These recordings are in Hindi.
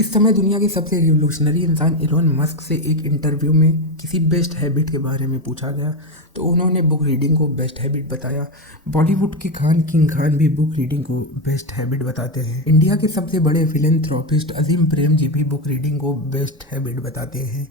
इस समय दुनिया के सबसे रिवोल्यूशनरी इंसान इलोन मस्क से एक इंटरव्यू में किसी बेस्ट हैबिट के बारे में पूछा गया तो उन्होंने बुक रीडिंग को बेस्ट हैबिट बताया। बॉलीवुड के खान किंग खान भी बुक रीडिंग को बेस्ट हैबिट बताते हैं। इंडिया के सबसे बड़े फिलेंथ्रोपिस्ट अजीम प्रेम जी भी बुक रीडिंग को बेस्ट हैबिट बताते हैं।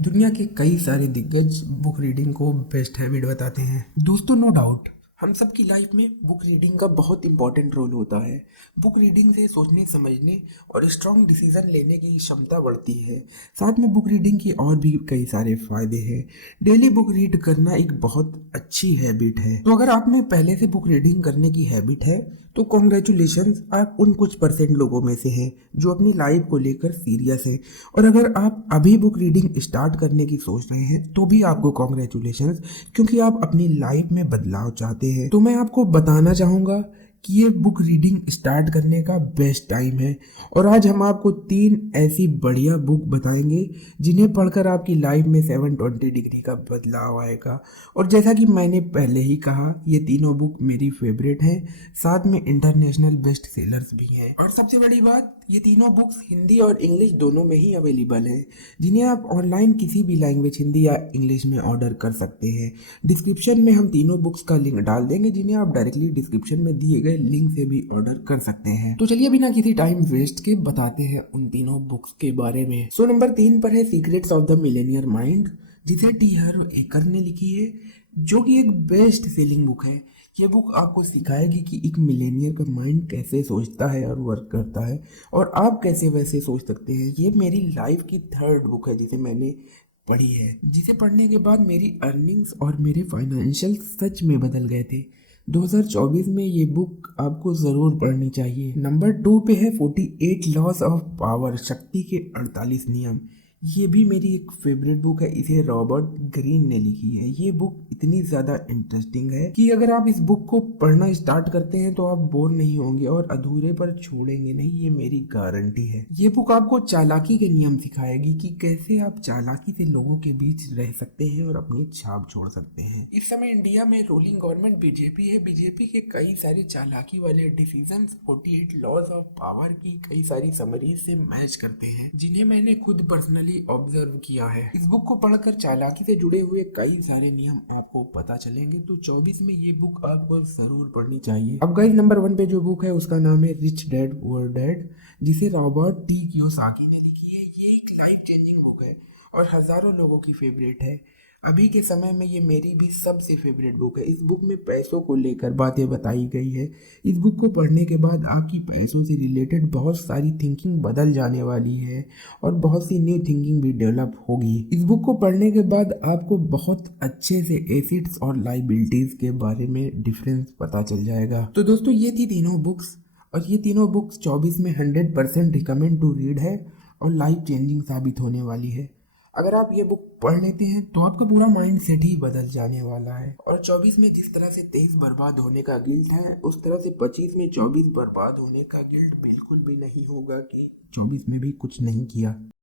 दुनिया के कई सारे दिग्गज बुक रीडिंग को बेस्ट हैबिट बताते हैं। दोस्तों, नो डाउट हम सब की लाइफ में बुक रीडिंग का बहुत इंपॉर्टेंट रोल होता है। बुक रीडिंग से सोचने समझने और स्ट्रॉन्ग डिसीजन लेने की क्षमता बढ़ती है। साथ में बुक रीडिंग की और भी कई सारे फायदे हैं। डेली बुक रीड करना एक बहुत अच्छी हैबिट है। तो अगर आप में पहले से बुक रीडिंग करने की हैबिट है तो कॉन्ग्रेचुलेशंस, आप उन कुछ परसेंट लोगों में से हैं जो अपनी लाइफ को लेकर सीरियस हैं। और अगर आप अभी बुक रीडिंग स्टार्ट करने की सोच रहे हैं तो भी आपको कॉन्ग्रेचुलेशंस, क्योंकि आप अपनी लाइफ में बदलाव चाहते हैं। तो मैं आपको बताना चाहूँगा कि ये बुक रीडिंग स्टार्ट करने का बेस्ट टाइम है। और आज हम आपको 3 ऐसी बढ़िया बुक बताएंगे जिन्हें पढ़कर आपकी लाइफ में 720 डिग्री का बदलाव आएगा। और जैसा कि मैंने पहले ही कहा, ये तीनों बुक मेरी फेवरेट हैं, साथ में इंटरनेशनल बेस्ट सेलर्स भी हैं। और सबसे बड़ी बात, ये तीनों बुक्स हिंदी और इंग्लिश दोनों में ही अवेलेबल हैं, जिन्हें आप ऑनलाइन किसी भी लैंग्वेज हिंदी या इंग्लिश में ऑर्डर कर सकते हैं। डिस्क्रिप्शन में हम तीनों बुक्स का लिंक डाल देंगे, जिन्हें आप डायरेक्टली डिस्क्रिप्शन में दिए गए लिंक से भी ऑर्डर कर सकते हैं। तो चलिए बिना किसी टाइम वेस्ट के बताते हैं उन तीनों बुक्स के बारे में। सो नंबर 3 पर है secrets of the Millionaire mind, जिसे टी हर्व एकर ने लिखी है, जो कि एक बेस्ट सेलिंग बुक है। ये बुक आपको सिखाएगी कि एक मिलेनियर का माइंड कैसे सोचता है और वर्क करता है, और आप कैसे वैसे सोच सकते हैं। ये मेरी लाइफ की 3rd बुक है जिसे मैंने पढ़ी है, जिसे पढ़ने के बाद मेरी अर्निंग्स और मेरे फाइनेंशियल सच में बदल गए थे। 2024 में ये बुक आपको ज़रूर पढ़नी चाहिए। नंबर 2 पे है 48 लॉस ऑफ पावर, शक्ति के 48 नियम। ये भी मेरी एक फेवरेट बुक है, इसे रॉबर्ट ग्रीन ने लिखी है। ये बुक इतनी ज़्यादा इंटरेस्टिंग है कि अगर आप इस बुक को पढ़ना स्टार्ट करते हैं तो आप बोर नहीं होंगे और अधूरे पर छोड़ेंगे नहीं, ये मेरी गारंटी है। ये बुक आपको चालाकी के नियम सिखाएगी कि कैसे आप चालाकी से लोगों के बीच रह सकते हैं और अपनी छाप छोड़ सकते हैं। इस समय इंडिया में रूलिंग गवर्नमेंट बीजेपी है। बीजेपी के कई सारे चालाकी वाले डिसीजंस 48 लॉज ऑफ पावर की कई सारी समरीज से मैच करते हैं, जिन्हें मैंने खुद पर्सनली ऑब्जर्व किया है। इस बुक को पढ़कर चालाकी से जुड़े हुए कई सारे नियम आपको पता चलेंगे। तो 24 में ये बुक आपको जरूर पढ़नी चाहिए। अब गाइस, नंबर 1 पे जो बुक है उसका नाम है रिच डैड पुअर डैड, जिसे रॉबर्ट टी कियोसाकी ने लिखी है। ये एक लाइफ चेंजिंग बुक है और हजारों लोगों की फेवरेट है। अभी के समय में ये मेरी भी सबसे फेवरेट बुक है। इस बुक में पैसों को लेकर बातें बताई गई है। इस बुक को पढ़ने के बाद आपकी पैसों से रिलेटेड बहुत सारी थिंकिंग बदल जाने वाली है और बहुत सी न्यू थिंकिंग भी डेवलप होगी। इस बुक को पढ़ने के बाद आपको बहुत अच्छे से एसेट्स और लाइबिलिटीज के बारे में डिफरेंस पता चल जाएगा। तो दोस्तों, ये थी तीनों बुक्स, और ये तीनों बुक्स 24 में 100% रिकमेंड टू रीड है और लाइफ चेंजिंग साबित होने वाली है। अगर आप ये बुक पढ़ लेते हैं तो आपका पूरा माइंड सेट ही बदल जाने वाला है। और 24 में जिस तरह से 23 बर्बाद होने का गिल्ट है, उस तरह से 25 में 24 बर्बाद होने का गिल्ट बिल्कुल भी नहीं होगा कि 24 में भी कुछ नहीं किया।